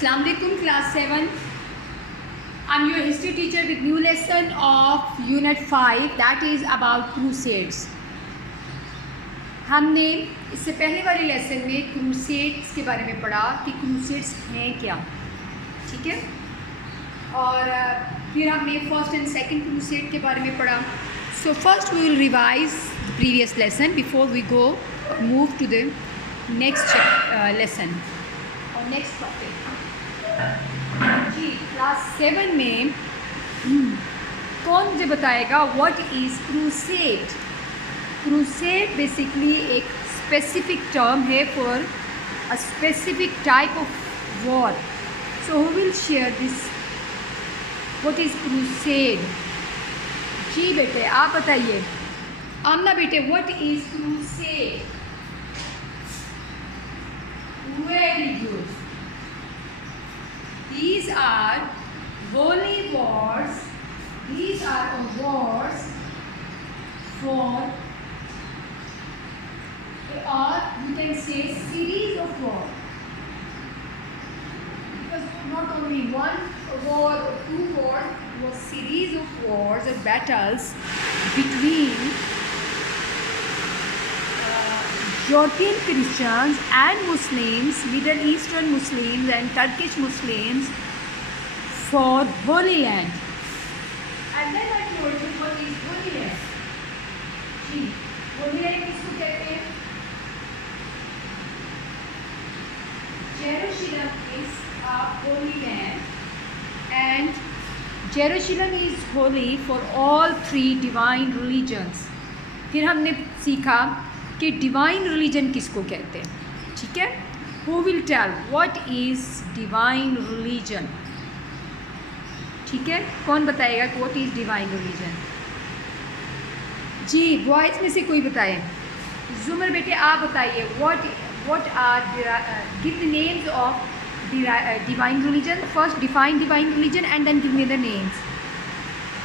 Assalamu alaikum class 7. I'm your history teacher with new lesson of unit 5 that is about crusades. हमने इससे पहले वाले lesson में crusades के बारे में पढ़ा कि क्रूसेड्स हैं क्या, ठीक है। और फिर हमने फर्स्ट एंड सेकंड क्रूसेड के बारे में पढ़ा. So first we will revise the previous lesson before we go move to the next lesson और नेक्स्ट टॉपिक. जी क्लास 7 में कौन मुझे बताएगा what is crusade. Crusade basically एक स्पेसिफिक टर्म है for a specific type of war. So who will share this what is crusade. जी बेटे आप बताइए. आमना बेटे what is crusade. Very good. These are holy wars. These are wars for, or you can say series of war. Because not only one war or two wars, it was series of wars or battles between European Christians and Muslims, Middle Eastern Muslims and Turkish Muslims for Holy Land. And then I told you what is Holy Land. जी, Holy Land किसको कहते हैं? Jerusalem is a holy land, and Jerusalem is holy for all three divine religions. फिर हमने सीखा कि divine religion किसको कहते हैं, ठीक है. Who will tell what is divine religion. ठीक है, कौन बताएगा कि व्हाट इज़ डिवाइन रिलीजन. जी बॉयज़ में से कोई बताए. जुमर बेटे आप बताइए what are give the names of divine religion. First define divine religion and then give me the names.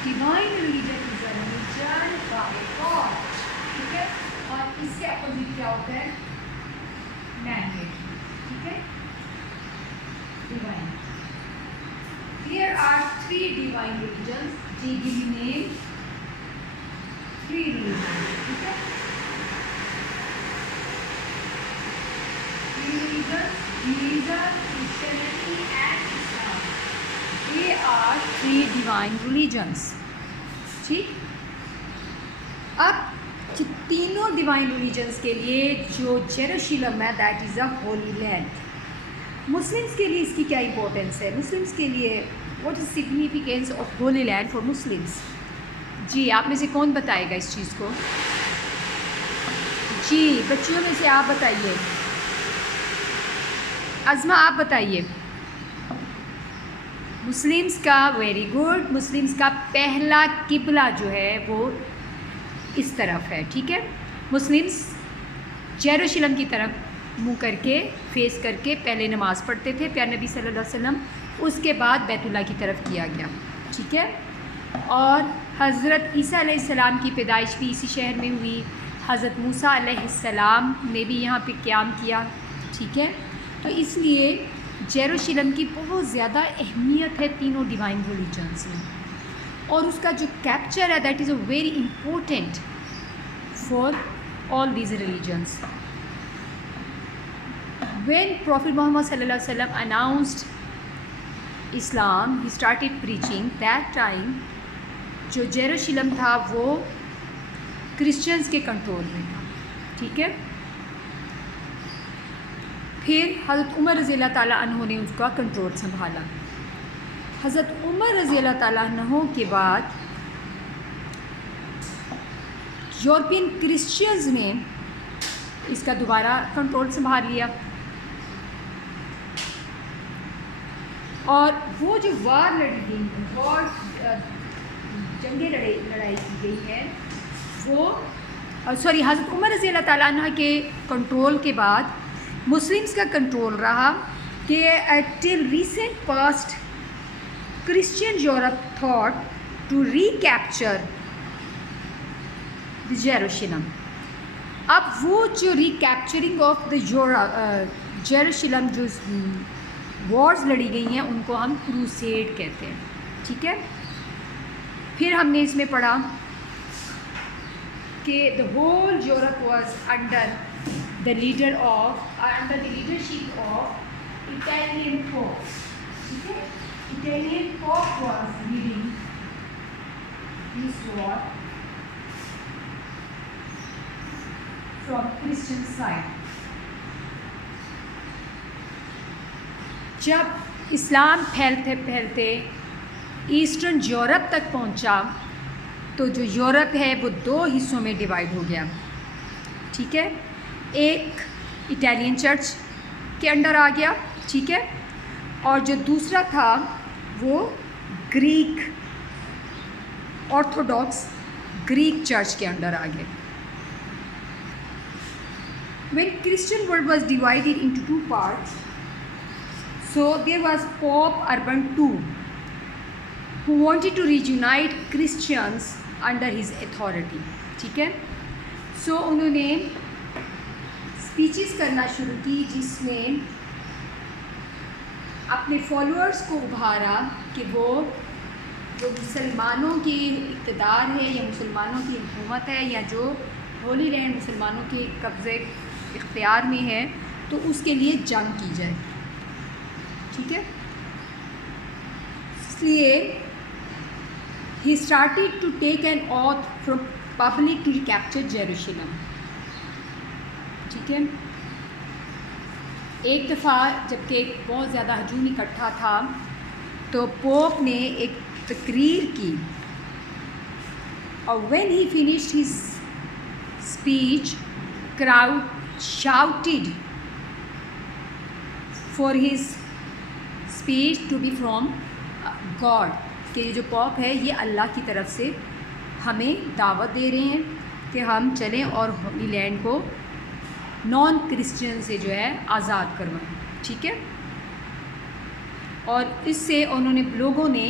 Divine religion is a religion by God, ठीक है. और इसके अपोजिट क्या होता है? मैनमेड, ठीक है. Divine. There are three divine religions. जी give you name. Three religions, ठीक है. Three religions: Judaism, Christianity and Islam. They are three divine religions. ठीक. अब तीनों डिवाइन रिलीजन्स के लिए जो जेरूशलम है that is a holy land. Muslims के लिए इसकी क्या इंपॉर्टेंस है? मुस्लिम्स के लिए what is significance of holy land for Muslims. जी आप में से कौन बताएगा इस चीज़ को. जी बच्चियों में से आप बताइए. अज़मा आप बताइए. मुस्लिम्स का वेरी गुड. मुस्लिम्स का पहला किबला जो है वो इस तरफ है, ठीक है. मुस्लिम्स जेरूशलम की तरफ मुँह करके फेस करके पहले नमाज़ पढ़ते थे प्यारे नबी सल्लल्लाहु अलैहि वसल्लम. उसके बाद बैतुल्लाह की तरफ किया गया, ठीक है. और हज़रत ईसा अलैहिस्सलाम की पैदाइश भी इसी शहर में हुई. हज़रत मूसा अलैहिस्सलाम ने भी यहाँ पे क़याम किया, ठीक है. तो इसलिए जेरूशलम की बहुत ज़्यादा अहमियत है तीनों डिवाइन रिलीजन्स में. और उसका जो कैप्चर है that is a very important for all these religions. When Prophet Muhammad sallallahu alaihi wasallam announced Islam, he started preaching. That time जो जेरूशलम था वो क्रिश्चियंस के कंट्रोल में था, ठीक है. फिर हज़रत उमर रज़ी अल्लाह ताला अन्हु ने उसका कंट्रोल संभाला. हज़रत उमर रज़ी अल्लाह ताला अन्हु के बाद यूरोपियन क्रिश्चियंस ने इसका दोबारा कंट्रोल संभाल लिया. और वो जो वार लड़ी गई, वॉर जंगें लड़ाई की गई है वो हज़रत उमर रज़ी अल्लाह ताला अन्हा के कंट्रोल के बाद मुस्लिम्स का कंट्रोल रहा कि till recent past Christian Europe thought to recapture the Jerusalem. अब वो जो रिकैप्चरिंग ऑफ द जेरूशलम जो वॉर्स लड़ी गई हैं उनको हम क्रूसेड कहते हैं, ठीक है। फिर हमने इसमें पढ़ा कि the whole Europe was under the leadership of Italian Pope, ठीक है। Italian Pope was leading this war from Christian side. जब इस्लाम फैलते फैलते ईस्टर्न यूरोप तक पहुंचा तो जो यूरोप है वो दो हिस्सों में डिवाइड हो गया, ठीक है। एक इटालियन चर्च के अंडर आ गया, ठीक है, और जो दूसरा था वो ग्रीक ऑर्थोडॉक्स ग्रीक चर्च के अंडर आ गए। When Christian world was divided into two parts, so there was Pope Urban II who wanted to reunite Christians under his authority, ठीक है। सो उन्होंने स्पीचेस करना शुरू की जिसमें अपने फॉलोअर्स को उभारा कि वो जो मुसलमानों की इक़्तिदार है या मुसलमानों की हुकूमत है या जो होली लैंड मुसलमानों के कब्ज़े इख्तियार में है तो उसके लिए जंग की जाए, ठीक है। इसलिए he started to take an oath from public to recapture Jerusalem, ठीक है। एक दफ़ा जबकि बहुत ज़्यादा हजूम इकट्ठा था तो पोप ने एक तकरीर की और when he finished his speech crowd shouted for his speech to be from God, कि जो पॉप है ये अल्लाह की तरफ से हमें दावत दे रहे हैं कि हम चलें और होली लैंड को नॉन क्रिश्चियन से जो है आज़ाद करवाएं, ठीक है। और इससे उन्होंने लोगों ने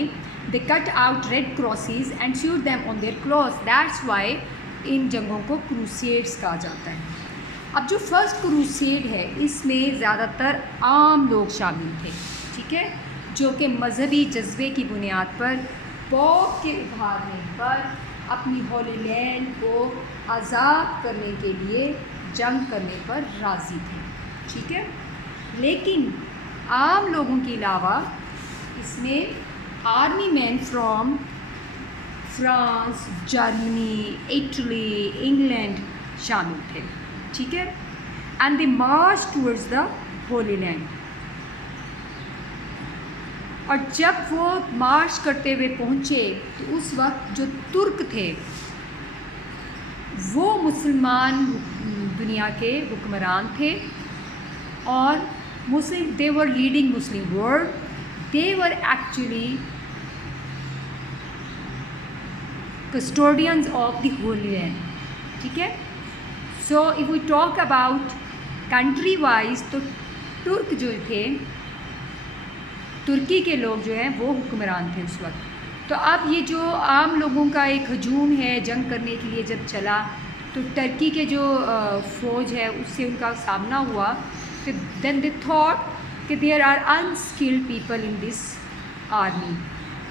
they cut out red crosses and shoot them on their clothes, that's why इन जंगों को क्रूसेड्स कहा जाता है। अब जो फर्स्ट क्रूसेड है इसमें ज़्यादातर आम लोग शामिल थे, ठीक है, जो कि मजहबी जज्बे की बुनियाद पर पोप के उभारने पर अपनी होली लैंड को आज़ाद करने के लिए जंग करने पर राज़ी थे, ठीक है। लेकिन आम लोगों के अलावा इसमें army man from France, Germany, Italy, England शामिल थे, ठीक है। And they March towards the Holi land. और जब वो मार्च करते हुए पहुँचे तो उस वक्त जो तुर्क थे वो मुसलमान दुनिया के हुक्मरान थे और Muslim, they were leading Muslim world, they were actually custodians of the Holy Land, ठीक है। So if we talk about country wise तो तुर्क जो थे, तुर्की के लोग जो हैं वो हुक्मरान थे उस वक्त। तो अब ये जो आम लोगों का एक हजूम है जंग करने के लिए जब चला तो टर्की के जो फ़ौज है उससे उनका सामना हुआ, तो देन दे थॉट कि there are unskilled people in this army,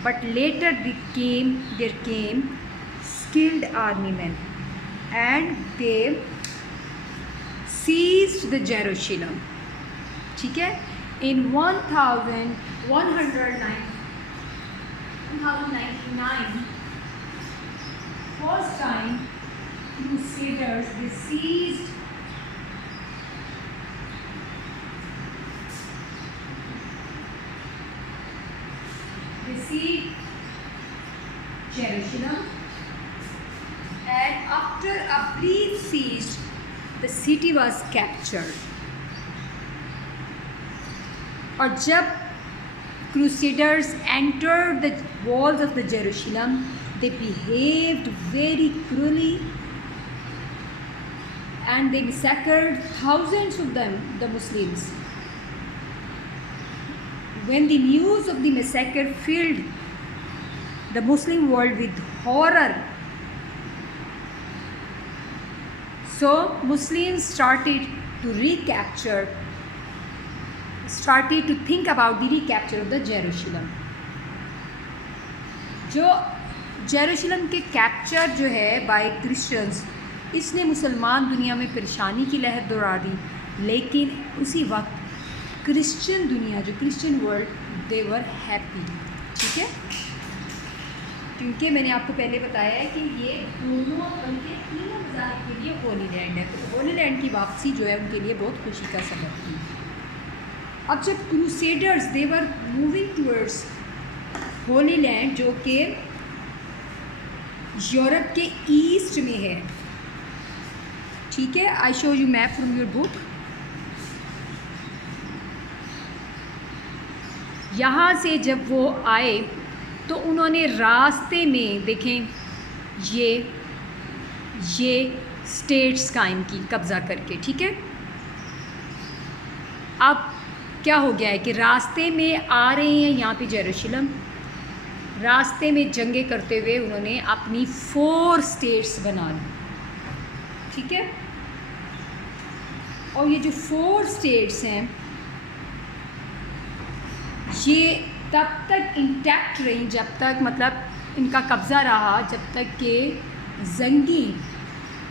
but later there came skilled army men and they seized the Jerusalem, ठीक है। in 1199 first time Crusaders they seized Jerusalem, and after a brief siege the city was captured. और जब Crusaders entered the walls of the Jerusalem, they behaved very cruelly and they massacred thousands of them, the Muslims. When the news of the massacre filled the Muslim world with horror, so Muslims started to recapture started to think about the recapture of the Jerusalem. जो Jerusalem के capture जो है bye Christians, इसने मुसलमान दुनिया में परेशानी की लहर दौड़ा दी, लेकिन उसी वक्त क्रिश्चियन दुनिया, जो Christian world, they were happy. ठीक है, क्योंकि मैंने आपको पहले बताया है कि ये दोनों उनके तीनों मज़ाहिब के लिए होली लैंड है, तो होली लैंड की वापसी जो है उनके लिए बहुत खुशी का सबब थी। अब जब crusaders they were moving towards Holi land, जो कि यूरोप के ईस्ट में है, ठीक है, I show you map from your book. यहाँ से जब वो आए तो उन्होंने रास्ते में देखें ये स्टेट्स कायम की कब्ज़ा करके। ठीक है, अब क्या हो गया है कि रास्ते में आ रहे हैं यहाँ पे जेरूशलम, रास्ते में जंगे करते हुए उन्होंने अपनी 4 स्टेट्स बना ली। ठीक है, और ये जो 4 स्टेट्स हैं ये तब तक इंटैक्ट रही जब तक, मतलब इनका कब्ज़ा रहा जब तक कि जंगी,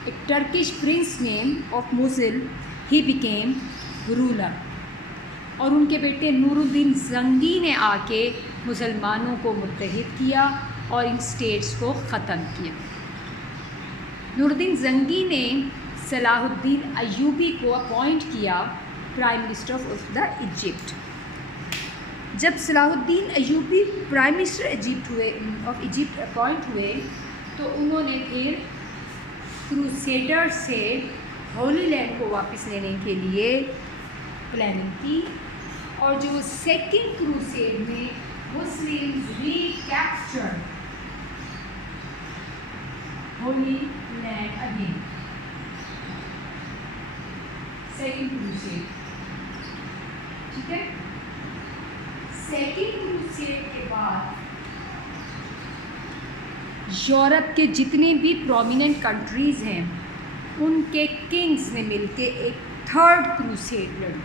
एक Turkish Prince name of Mosul, he became ruler, और उनके बेटे नूरुद्दीन जंगी ने आके मुसलमानों को मुत्तहिद किया और इन स्टेट्स को ख़त्म किया। नूरुद्दीन जंगी ने सलाहुद्दीन अय्यूबी को अपॉइंट किया prime minister of the Egypt. जब Salahuddin Ayyubi prime minister of Egypt appoint हुए तो उन्होंने फिर क्रूसेडर से होली लैंड को वापस लेने के लिए प्लानिंग की, और जो सेकंड क्रूसेड में Muslims recaptured Holi land again. Second crusade, ठीक है, सेकंड क्रूसेड के बाद यूरोप के जितने भी प्रोमिनेंट कंट्रीज़ हैं उनके किंग्स ने मिलके एक थर्ड क्रूसेड लड़ी।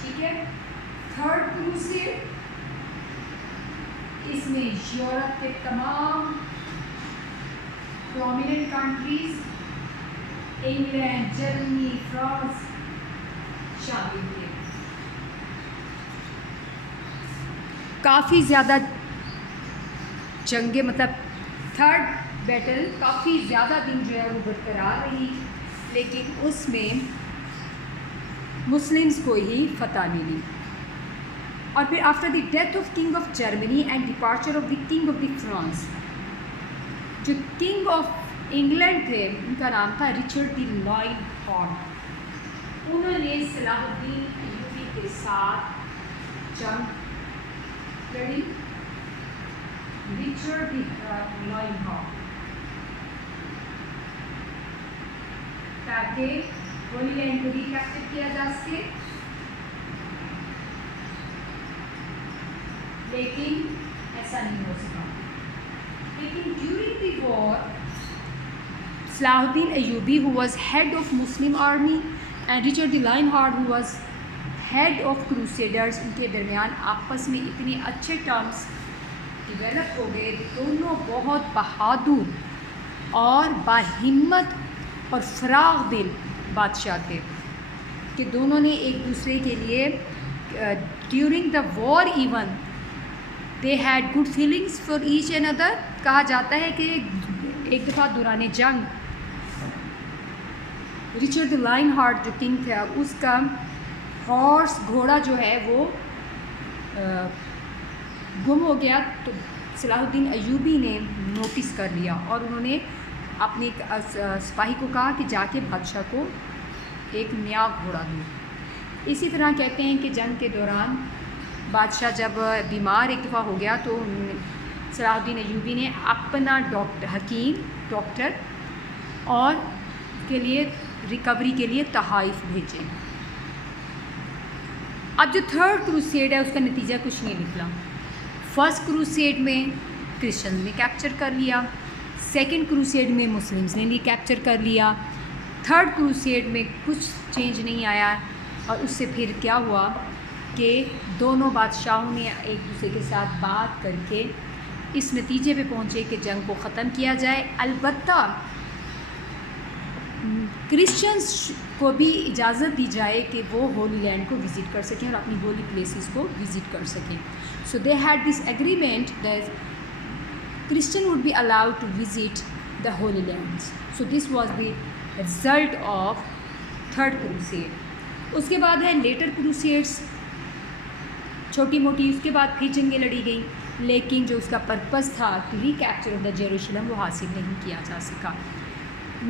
ठीक है, थर्ड क्रूसेड, इसमें यूरोप के तमाम prominent countries, England, Germany, France शामिल थे। काफ़ी ज़्यादा जंगे, मतलब थर्ड बैटल काफ़ी ज़्यादा दिन जो है वो बरकरार रही, लेकिन उसमें मुस्लिम्स को ही फतह मिली। और फिर after the death of king of Germany and departure of the king of the France, जो किंग ऑफ इंग्लैंड थे उनका नाम था रिचर्ड द लायनहार्ट। उन्होंने सलाहुद्दीन अय्यूबी के साथ जंग लड़ी। रिचर्ड द लायनहार्ट, ताकि होली लैंड को रिकैप्चर किया जा सके, लेकिन ऐसा नहीं हो सका। लेकिन during the war Salahuddin Ayyubi, who was head of Muslim army, and Richard the Lionheart, who was head of crusaders, उनके दरमियान आपस में इतने अच्छे टर्म्स डेवलप हो गए। दोनों बहुत बहादुर और बाहिम्मत और फराग दिल बादशाह थे कि दोनों ने एक दूसरे के लिए during the war even they had good feelings for each and other. कहा जाता है कि एक दफ़ा दौरान जंग रिचर्ड द लायनहार्ट जो किंग था, उसका हॉर्स, घोड़ा जो है वो गुम हो गया। तो सलाहुद्दीन अय्यूबी ने नोटिस कर लिया और उन्होंने अपने सिपाही को कहा कि जाके बादशाह को एक नया घोड़ा दो। इसी तरह कहते हैं कि जंग के दौरान बादशाह जब बीमार एक दफ़ा हो गया तो सलाहुद्दीन अय्यूबी ने अपना डॉक्टर और के लिए रिकवरी के लिए तहाइफ भेजे। अब जो थर्ड क्रूसेड है उसका नतीजा कुछ नहीं निकला। फर्स्ट क्रूसेड में क्रिश्चियन ने कैप्चर कर लिया, सेकंड क्रूसेड में मुस्लिम्स ने भी कैप्चर कर लिया, थर्ड क्रूसेड में कुछ चेंज नहीं आया और उससे फिर क्या हुआ कि दोनों बादशाहों ने एक दूसरे के साथ बात करके इस नतीजे पे पहुँचे कि जंग को ख़त्म किया जाए। अलबत्ता क्रिश्चियंस को भी इजाज़त दी जाए कि वो होली लैंड को विज़िट कर सकें और अपनी होली प्लेसेस को विज़िट कर सकें। So they had this agreement that Christian would be allowed to visit the Holy Lands. So this was the result of Third Crusade. उसके बाद है Later Crusades, छोटी मोटी, उसके बाद फिर जंगें लड़ी गई, लेकिन जो उसका पर्पस था कि रिकैप्चर ऑफ द जेरूशलम वो हासिल नहीं किया जा सका।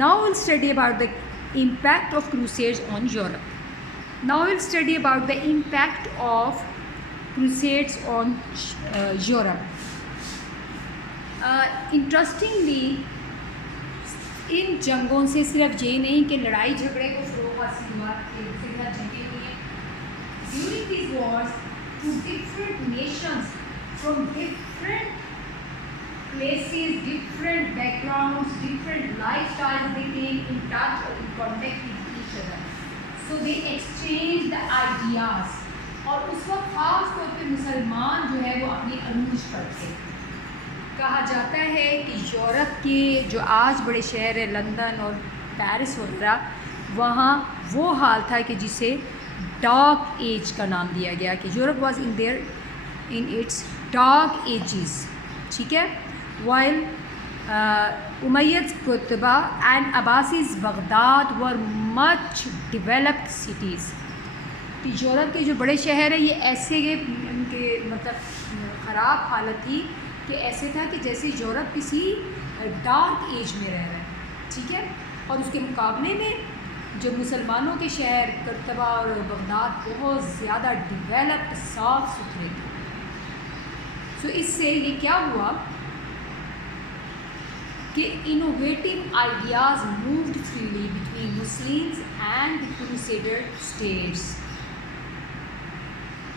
Now we'll study about the impact of Crusades on Europe. Now we'll study about the impact of Crusades on Europe. Interestingly इन जंगों से सिर्फ ये नहीं कि लड़ाई झगड़े को फ़रोग़ हासिल हुआ, एक दूसरे के साथ जंगें हुई हैं। During these wars two different nations from different places, different backgrounds, different lifestyles, they came in touch और in contact with each other, so they exchange the ideas. और उस वक्त ख़ास तौर पे मुसलमान जो है वो अपनी अरूज करते। कहा जाता है कि यूरोप के जो आज बड़े शहर है लंदन और पेरिस वगैरह, वहाँ वो हाल था कि जिसे डार्क एज का नाम दिया गया, कि Europe was in its dark ages, ठीक है। While Umayyad Qurtuba and Abbasids Baghdad were much developed cities. कि यूरोप के जो बड़े शहर हैं ये ऐसे के उनके मतलब ख़राब हालत थी कि ऐसे था कि जैसे यूरोप किसी डार्क एज में रह रहा है, ठीक है। और उसके मुकाबले में जो मुसलमानों के शहर कुर्तबा और बगदाद बहुत ज़्यादा डेवलप्ड, साफ़ सुथरे थे। सो इससे ये क्या हुआ कि innovative ideas moved freely between Muslims and crusader states.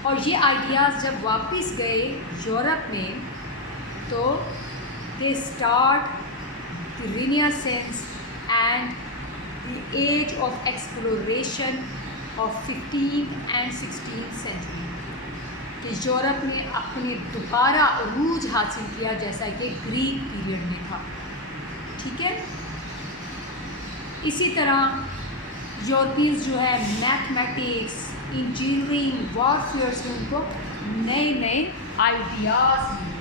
और ये आइडियाज़ जब वापस गए यूरोप में तो they start the renaissance and the age of exploration of 15th and 16th century, कि यूरोप ने अपने दोबारा अरूज हासिल किया जैसा कि ग्रीक पीरियड में था, ठीक है। इसी तरह यूरोपियंस जो है मैथमेटिक्स, इंजीनियरिंग, वॉरफेयर से उनको नए नए आइडियाज़ मिले।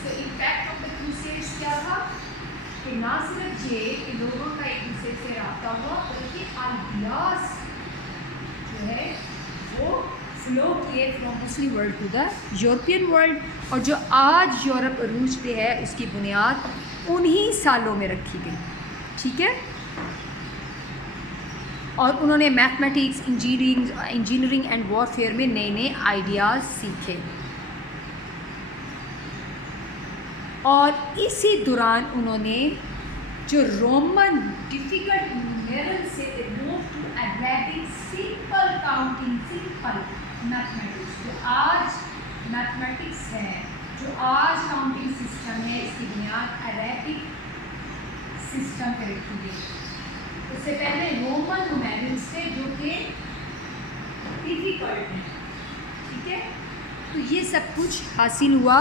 तो इम्पैक्ट ऑफ द क्रूसेड्स क्या था कि ना सिर्फ ये कि लोगों का एक दूसरे से रब्ता हुआ, बल्कि आइडियाज़ जो है वो फ्लो किए from Muslim world to the European world. और जो आज यूरोप अरूज पे है उसकी बुनियाद उन्हीं सालों में रखी गई, ठीक है। और उन्होंने मैथमेटिक्स, इंजीनियरिंग एंड वॉरफेयर में नए नए आइडियाज़ सीखे। और इसी दौरान उन्होंने जो रोमन डिफ़िकल्ट न्यूमेरल से move to Arabic simple counting, simple mathematics. जो आज मैथमेटिक्स है, जो आज काउंटिंग सिस्टम है, इसकी बुनियाद अरेबिक सिस्टम पर रखी गई। उससे पहले रोमन न्यूमेरल्स थे जो कि डिफ़िकल्ट हैं, ठीक है। तो ये सब कुछ हासिल हुआ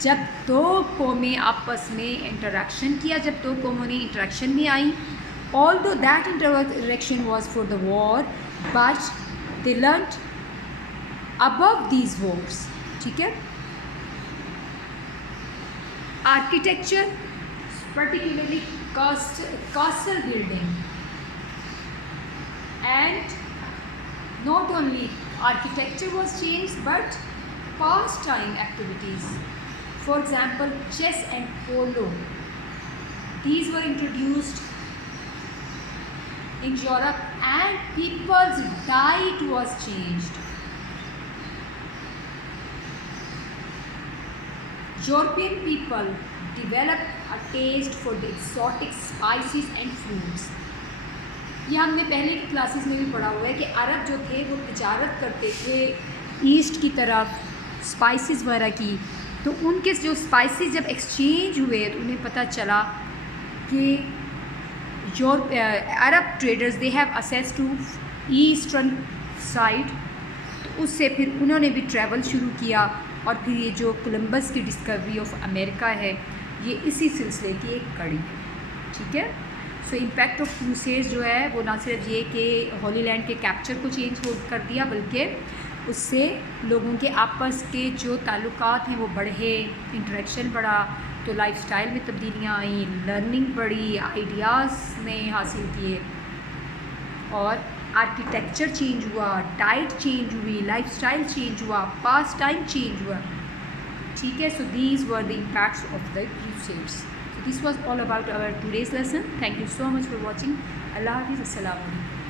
जब दो कौमें आपस में इंटरेक्शन किया, जब दो कौमों ने इंटरेक्शन में आई। Although that interaction was for the war, but they learned above these wars, ठीक है। Architecture, particularly castle building, and not only architecture was changed but pastime activities, for example chess and polo, these were introduced in Europe and people's diet was changed. European people developed a taste for the exotic spices and fruits. ये हमने पहले की classes में भी पढ़ा हुआ है कि अरब जो थे वो तिजारत करते थे ईस्ट की तरफ स्पाइसेस वगैरह की, तो उनके जो स्पाइसेस जब एक्सचेंज हुए तो उन्हें पता चला कि Arab traders they have access to eastern side, तो उससे फिर उन्होंने भी ट्रैवल शुरू किया और फिर ये जो कोलंबस की डिस्कवरी ऑफ अमेरिका है ये इसी सिलसिले की एक कड़ी है। ठीक है। सो इम्पैक्ट ऑफ क्रूसेड्स जो है वो ना सिर्फ ये कि होली लैंड के कैप्चर को चेंज कर दिया, बल्कि उससे लोगों के आपस के जो ताल्लुकात हैं वो बढ़े, इंटरेक्शन बढ़ा, तो लाइफस्टाइल में तब्दीलियाँ आई, लर्निंग बढ़ी, आइडियाज़ ने हासिल किए और आर्किटेक्चर चेंज हुआ, डाइट चेंज हुई, लाइफस्टाइल चेंज हुआ, पास टाइम चेंज हुआ। ठीक है। So these were the impacts of the crusades. So this was all about our today's lesson. Thank you so much for watching. अल्लाह हाफिज़। अस्सलाम वालेकुम।